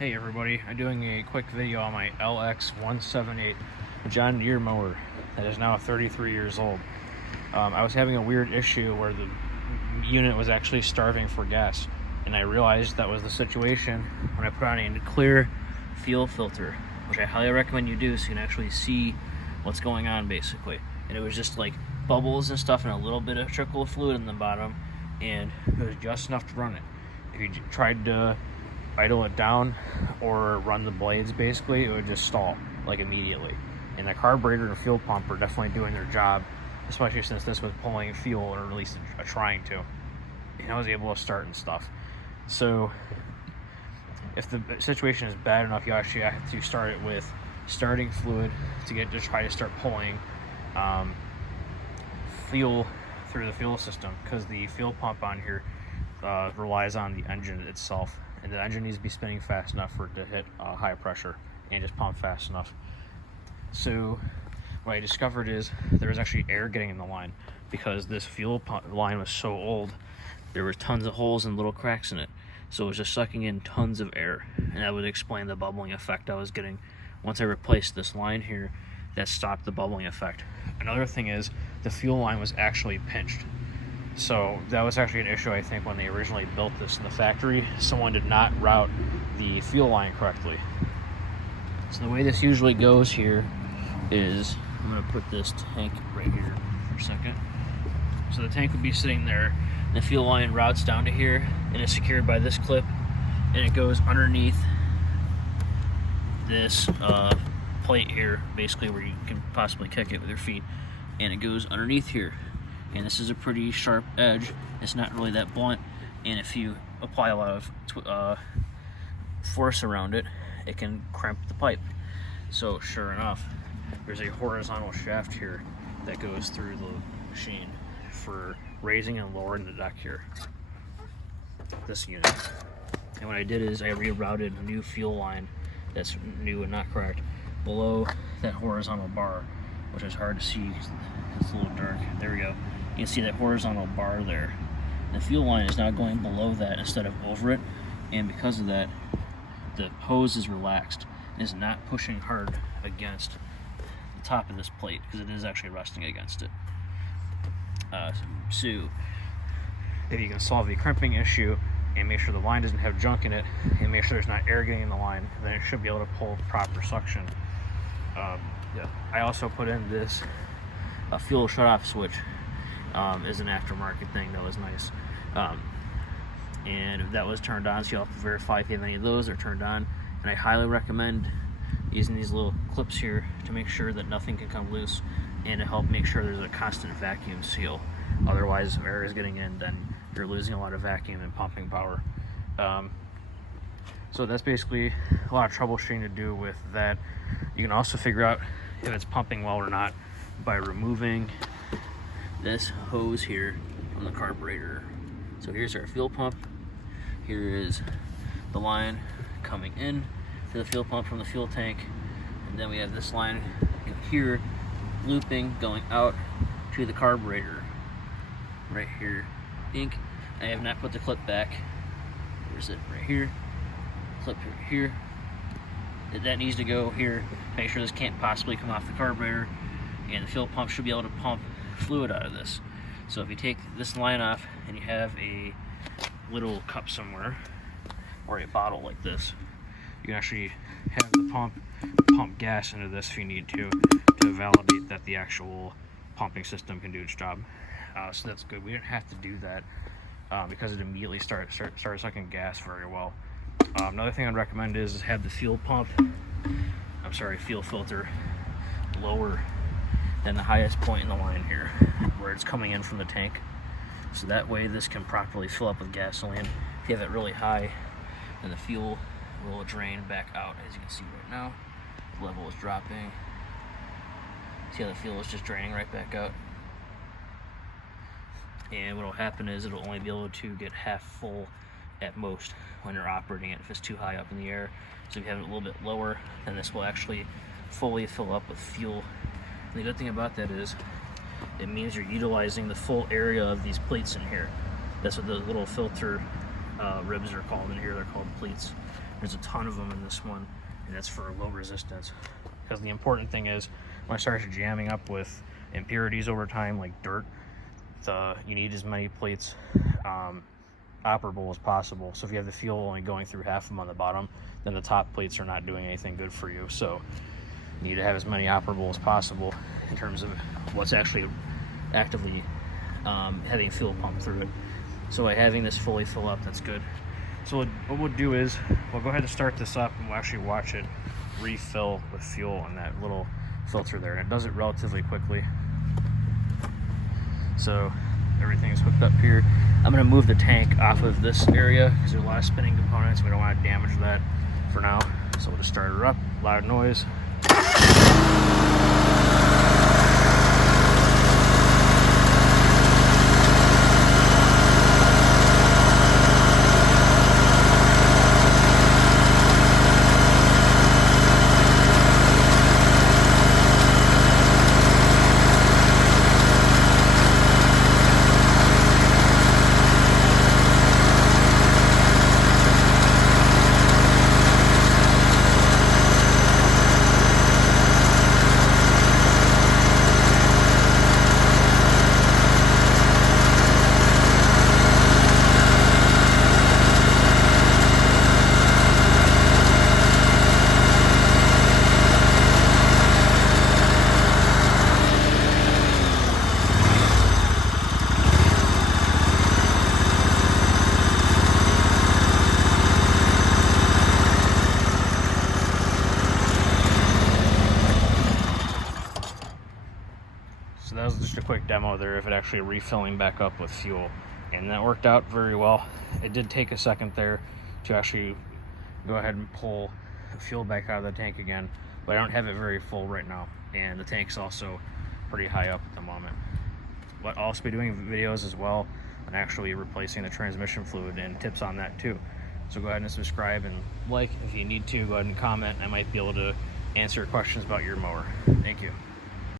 Hey everybody, I'm doing a quick video on my LX178 John Deere mower that is now 33 years old. I was having a weird issue where the unit was actually starving for gas, and I realized that was the situation when I put on a clear fuel filter, which I highly recommend you do so you can actually see what's going on basically. And it was just like bubbles and stuff and a little bit of trickle of fluid in the bottom, and it was just enough to run it. If you tried to idle it down or run the blades, basically it would just stall like immediately. And the carburetor and fuel pump are definitely doing their job, especially since this was pulling fuel, or at least trying to, and I was able to start and stuff. So if the situation is bad enough, you actually have to start it with starting fluid to try to start pulling fuel through the fuel system, because the fuel pump on here relies on the engine itself, and the engine needs to be spinning fast enough for it to hit high pressure and just pump fast enough. So what I discovered is there was actually air getting in the line, because this fuel pump line was so old. There were tons of holes and little cracks in it, so it was just sucking in tons of air, and that would explain the bubbling effect I was getting. Once I replaced this line here, that stopped the bubbling effect. Another thing is the fuel line was actually pinched. So that was actually an issue, I think, when they originally built this in the factory. Someone did not route the fuel line correctly. So the way this usually goes here is, I'm going to put this tank right here for a second. So the tank would be sitting there, and the fuel line routes down to here, and it's secured by this clip, and it goes underneath this plate here, basically where you can possibly kick it with your feet, and it goes underneath here. And this is a pretty sharp edge. It's not really that blunt, and if you apply a lot of force around it, it can crimp the pipe. So sure enough, there's a horizontal shaft here that goes through the machine for raising and lowering the deck here, this unit. And what I did is I rerouted a new fuel line that's new and not cracked below that horizontal bar, which is hard to see because it's a little dark. There we go. You can see that horizontal bar there. The fuel line is now going below that instead of over it, and because of that, the hose is relaxed and is not pushing hard against the top of this plate, because it is actually resting against it. So if you can solve the crimping issue and make sure the line doesn't have junk in it, and make sure there's not air getting in the line, then it should be able to pull proper suction. I also put in this fuel shutoff switch. Is an aftermarket thing that was nice, and if that was turned on, so you'll have to verify if you have any of those are turned on. And I highly recommend using these little clips here to make sure that nothing can come loose, and to help make sure there's a constant vacuum seal. Otherwise, if air is getting in, then you're losing a lot of vacuum and pumping power. So that's basically a lot of troubleshooting to do with that. You can also figure out if it's pumping well or not by removing this hose here from the carburetor. So here's our fuel pump. Here is the line coming in to the fuel pump from the fuel tank, and then we have this line here looping going out to the carburetor right here. I have not put the clip back. Where's it? Right here. Clip here. That needs to go here. Make sure this can't possibly come off the carburetor, and the fuel pump should be able to pump fluid out of this. So if you take this line off and you have a little cup somewhere or a bottle like this, you can actually have the pump gas into this if you need to validate that the actual pumping system can do its job. So that's good. We didn't have to do that because it immediately started sucking gas very well. Another thing I'd recommend is have the fuel filter lower than the highest point in the line here, where it's coming in from the tank. So that way this can properly fill up with gasoline. If you have it really high, then the fuel will drain back out. As you can see right now, the level is dropping. See how the fuel is just draining right back out? And what will happen is it'll only be able to get half full at most when you're operating it if it's too high up in the air. So if you have it a little bit lower, then this will actually fully fill up with fuel. And the good thing about that is it means you're utilizing the full area of these pleats in here. That's what those little filter ribs are called in here. They're called pleats. There's a ton of them in this one, and that's for low resistance. Because the important thing is, when it starts jamming up with impurities over time, like dirt, you need as many plates operable as possible. So if you have the fuel only going through half of them on the bottom, then the top plates are not doing anything good for you. So you need to have as many operable as possible in terms of what's actually actively having fuel pumped through it. So by having this fully fill up, that's good. So what we'll do is we'll go ahead and start this up, and we'll actually watch it refill with fuel on that little filter there, and it does it relatively quickly. So everything's hooked up here. I'm going to move the tank off of this area because there's a lot of spinning components. We don't want to damage that for now. So we'll just start her up. Loud noise. So that was just a quick demo there of it actually refilling back up with fuel, and that worked out very well. It did take a second there to actually go ahead and pull the fuel back out of the tank again, but I don't have it very full right now, and the tank's also pretty high up at the moment. But I'll also be doing videos as well on actually replacing the transmission fluid and tips on that too. So go ahead and subscribe and like if you need to. Go ahead and comment. I might be able to answer questions about your mower. Thank you.